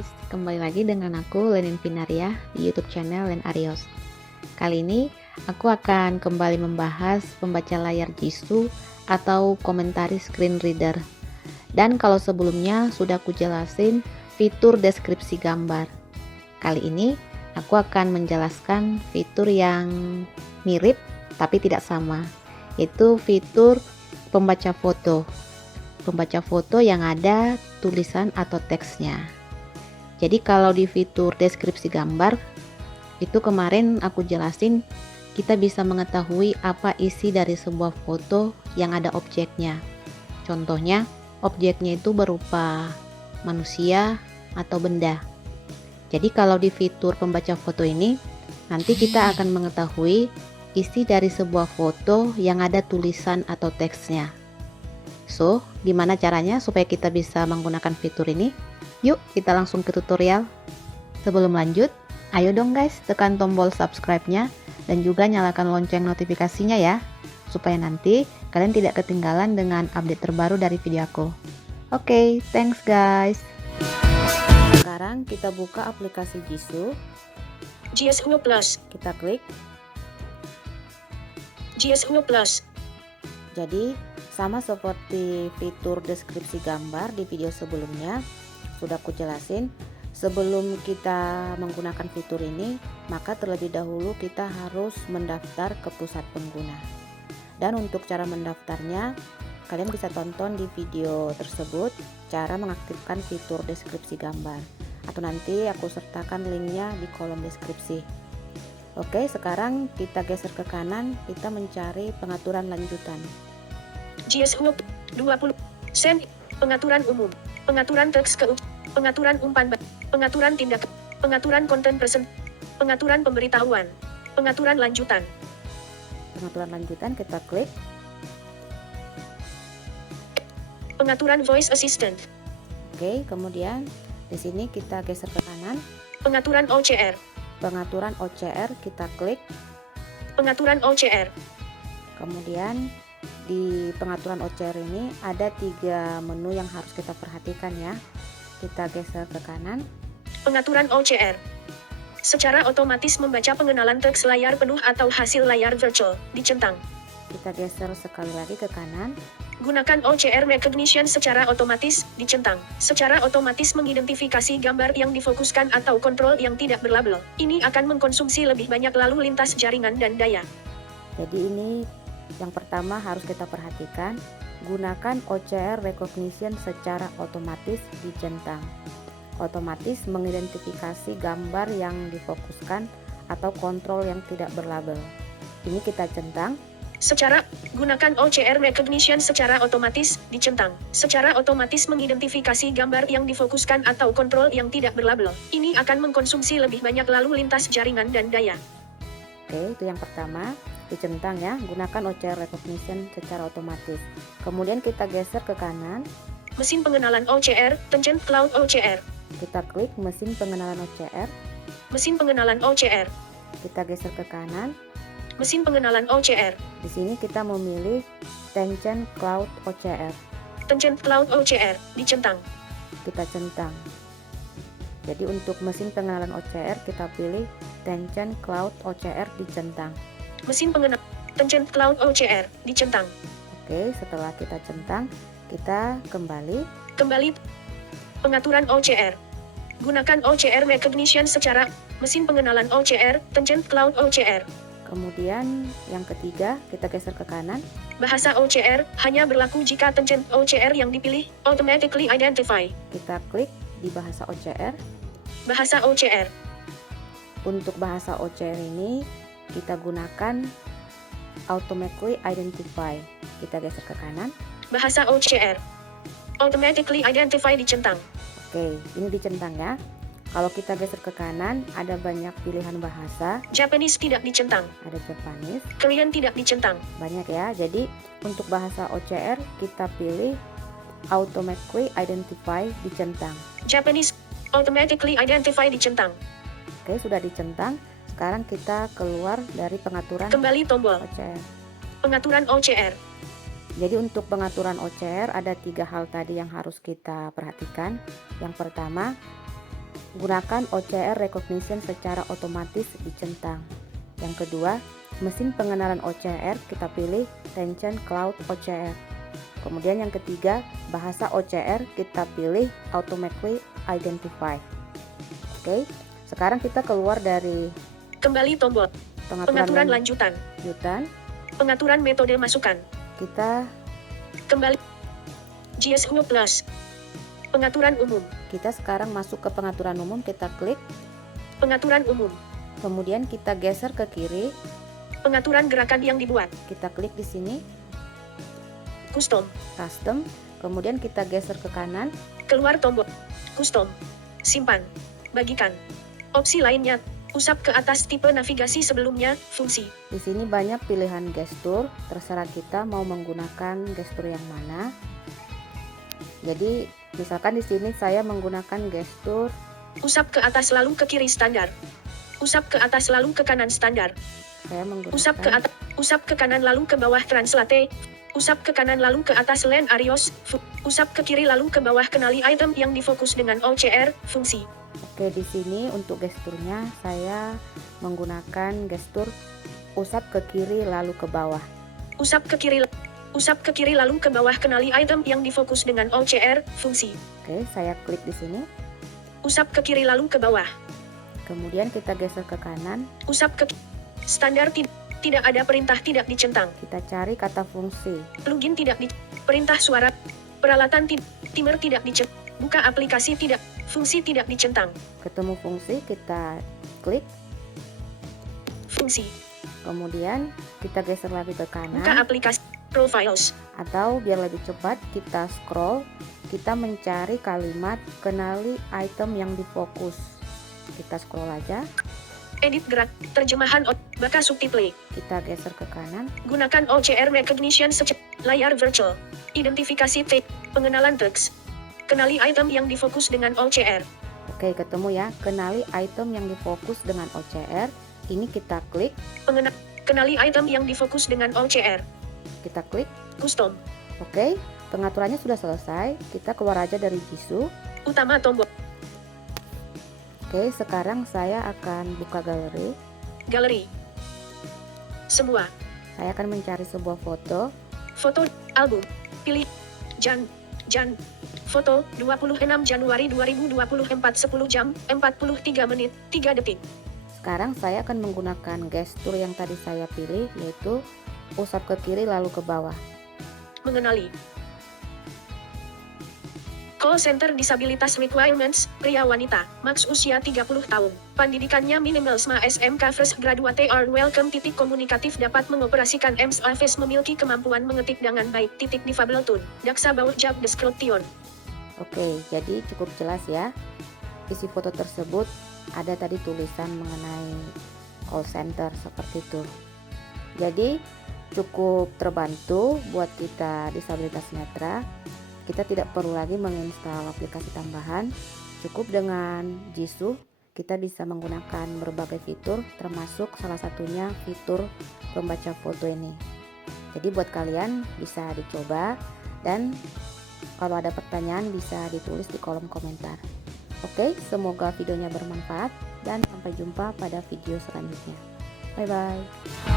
guys, kembali lagi dengan aku Lenin Pinaria di YouTube channel Len Arios. Kali ini aku akan kembali membahas pembaca layar Jisoo atau komentari screen reader. Dan kalau sebelumnya sudah aku jelasin fitur deskripsi gambar. Kali ini aku akan menjelaskan fitur yang mirip tapi tidak sama, yaitu fitur pembaca foto. Pembaca foto yang ada tulisan atau teksnya. Jadi kalau di fitur deskripsi gambar itu kemarin aku jelasin, kita bisa mengetahui apa isi dari sebuah foto yang ada objeknya. Contohnya objeknya itu berupa manusia atau benda. Jadi kalau di fitur pembaca foto ini nanti kita akan mengetahui isi dari sebuah foto yang ada tulisan atau teksnya. So, gimana caranya supaya kita bisa menggunakan fitur ini? Yuk, kita langsung ke tutorial. Sebelum lanjut, ayo dong guys, tekan tombol subscribe-nya dan juga nyalakan lonceng notifikasinya ya, supaya nanti kalian tidak ketinggalan dengan update terbaru dari video aku. Oke, thanks guys. Sekarang kita buka aplikasi Jisoo. Jisoo Plus. Kita klik. Jisoo Plus. Jadi, sama seperti fitur deskripsi gambar di video sebelumnya, sudah aku jelasin, sebelum kita menggunakan fitur ini, maka terlebih dahulu kita harus mendaftar ke pusat pengguna. Dan untuk cara mendaftarnya, kalian bisa tonton di video tersebut, cara mengaktifkan fitur deskripsi gambar. Atau nanti aku sertakan linknya di kolom deskripsi. Oke, sekarang kita geser ke kanan, kita mencari pengaturan lanjutan. Jisoo 20. Send. Pengaturan umum. Pengaturan teks ke pengaturan umpan, pengaturan tindak, pengaturan konten present, pengaturan pemberitahuan, pengaturan lanjutan. Pengaturan lanjutan kita klik. Pengaturan voice assistant. Oke, kemudian di sini kita geser ke kanan. Pengaturan OCR. Pengaturan OCR kita klik. Pengaturan OCR. Kemudian di pengaturan OCR ini ada 3 menu yang harus kita perhatikan ya. Kita geser ke kanan. Pengaturan OCR. Secara otomatis membaca pengenalan teks layar penuh atau hasil layar virtual, dicentang. Kita geser sekali lagi ke kanan. Gunakan OCR recognition secara otomatis, dicentang. Secara otomatis mengidentifikasi gambar yang difokuskan atau kontrol yang tidak berlabel. Ini akan mengkonsumsi lebih banyak lalu lintas jaringan dan daya. Jadi ini yang pertama harus kita perhatikan, gunakan OCR recognition secara otomatis dicentang. Otomatis mengidentifikasi gambar yang difokuskan atau kontrol yang tidak berlabel. Ini kita centang. Gunakan OCR recognition secara otomatis, dicentang. Secara otomatis mengidentifikasi gambar yang difokuskan atau kontrol yang tidak berlabel. Ini akan mengkonsumsi lebih banyak lalu lintas jaringan dan daya. Oke, itu yang pertama, dicentang ya, gunakan OCR recognition secara otomatis. Kemudian kita geser ke kanan. Mesin pengenalan OCR, Tencent Cloud OCR. Kita klik mesin pengenalan OCR. Mesin pengenalan OCR. Kita geser ke kanan. Mesin pengenalan OCR. Di sini kita memilih Tencent Cloud OCR. Tencent Cloud OCR, dicentang. Kita centang. Jadi untuk mesin pengenalan OCR kita pilih Tencent Cloud OCR dicentang. Mesin pengenalan Tencent Cloud OCR, dicentang. Oke, setelah kita centang, kita kembali. Pengaturan OCR. Gunakan OCR recognition secara mesin pengenalan OCR, Tencent Cloud OCR. Kemudian yang ketiga, kita geser ke kanan. Bahasa OCR hanya berlaku jika Tencent OCR yang dipilih automatically identify. Kita klik di bahasa OCR. Bahasa OCR. Untuk bahasa OCR ini kita gunakan automatically identify. Kita geser ke kanan. Bahasa OCR. Automatically identify dicentang. Oke, ini dicentang ya. Kalau kita geser ke kanan, ada banyak pilihan bahasa. Japanese tidak dicentang. Ada Japanese. Korean tidak dicentang. Banyak ya. Jadi untuk bahasa OCR kita pilih automatically identify dicentang. Japanese automatically identify dicentang. Oke, sudah dicentang. Sekarang kita keluar dari pengaturan Kembali tombol. OCR. Pengaturan OCR. Jadi untuk pengaturan OCR ada 3 hal tadi yang harus kita perhatikan. Yang pertama, gunakan OCR recognition secara otomatis dicentang. Yang kedua, mesin pengenalan OCR kita pilih Tencent Cloud OCR. Kemudian yang ketiga, bahasa OCR kita pilih Automatically Identify. Oke, sekarang kita keluar dari Kembali tombol. Pengaturan lanjutan. Pengaturan metode masukan. Kita Kembali. GSU Plus. Pengaturan umum. Kita sekarang masuk ke pengaturan umum, kita klik. Pengaturan umum. Kemudian kita geser ke kiri. Pengaturan gerakan yang dibuat. Kita klik di sini. Custom. Kemudian kita geser ke kanan. Keluar tombol. Custom. Simpan. Bagikan. Opsi lainnya. Usap ke atas tipe navigasi sebelumnya. Fungsi. Di sini banyak pilihan gestur, terserah kita mau menggunakan gestur yang mana. Jadi, misalkan di sini saya menggunakan gestur usap ke atas lalu ke kiri standar. Usap ke atas lalu ke kanan standar. Saya menggunakan usap ke kanan lalu ke bawah translate. Usap ke kanan lalu ke atas Len Arios. Usap ke kiri lalu ke bawah kenali item yang difokus dengan OCR. Fungsi. Oke, di sini untuk gesturnya saya menggunakan gestur usap ke kiri lalu ke bawah. Usap ke kiri lalu ke bawah kenali item yang difokus dengan OCR. Fungsi. Oke, saya klik di sini. Usap ke kiri lalu ke bawah. Kemudian kita geser ke kanan. Usap ke standar tidak ada perintah tidak dicentang. Kita cari kata fungsi. Plugin tidak perintah suara. Peralatan timer tidak dicentang. Buka aplikasi tidak. Fungsi tidak dicentang. Ketemu fungsi, kita klik. Fungsi. Kemudian kita geser lagi ke kanan. Buka aplikasi profiles. Atau biar lebih cepat kita scroll. Kita mencari kalimat kenali item yang difokus. Kita scroll aja. Edit gerak, terjemahan, baka subtitle. Kita geser ke kanan. Gunakan OCR recognition layar virtual. Identifikasi teks, pengenalan teks. Kenali item yang difokus dengan OCR. Oke, ketemu ya. Kenali item yang difokus dengan OCR. Ini kita klik. Kenali item yang difokus dengan OCR. Kita klik. Custom. Oke, pengaturannya sudah selesai. Kita keluar aja dari Jisoo. Utama tombol. Oke, sekarang saya akan buka galeri. Galeri. Semua. Saya akan mencari sebuah foto. Foto, album. Pilih. Jan. Foto, 26 Januari 2024, 10 jam, 43 menit, 3 detik. Sekarang saya akan menggunakan gestur yang tadi saya pilih, yaitu usap ke kiri lalu ke bawah. Mengenali. Call Center Disabilitas Requirements, pria wanita, maks usia 30 tahun. Pendidikannya minimal SMA SMK fresh graduate are welcome. Komunikatif dapat mengoperasikan MS memiliki kemampuan mengetik dengan baik. Difabel tune. Daksa baut job description. Oke, jadi cukup jelas ya. Isi foto tersebut ada tadi tulisan mengenai call center seperti itu. Jadi cukup terbantu buat kita disabilitas netra. Kita tidak perlu lagi menginstal aplikasi tambahan. Cukup dengan Jisoo kita bisa menggunakan berbagai fitur, termasuk salah satunya fitur pembaca foto ini. Jadi buat kalian bisa dicoba, dan kalau ada pertanyaan bisa ditulis di kolom komentar. Oke, semoga videonya bermanfaat dan sampai jumpa pada video selanjutnya. Bye bye.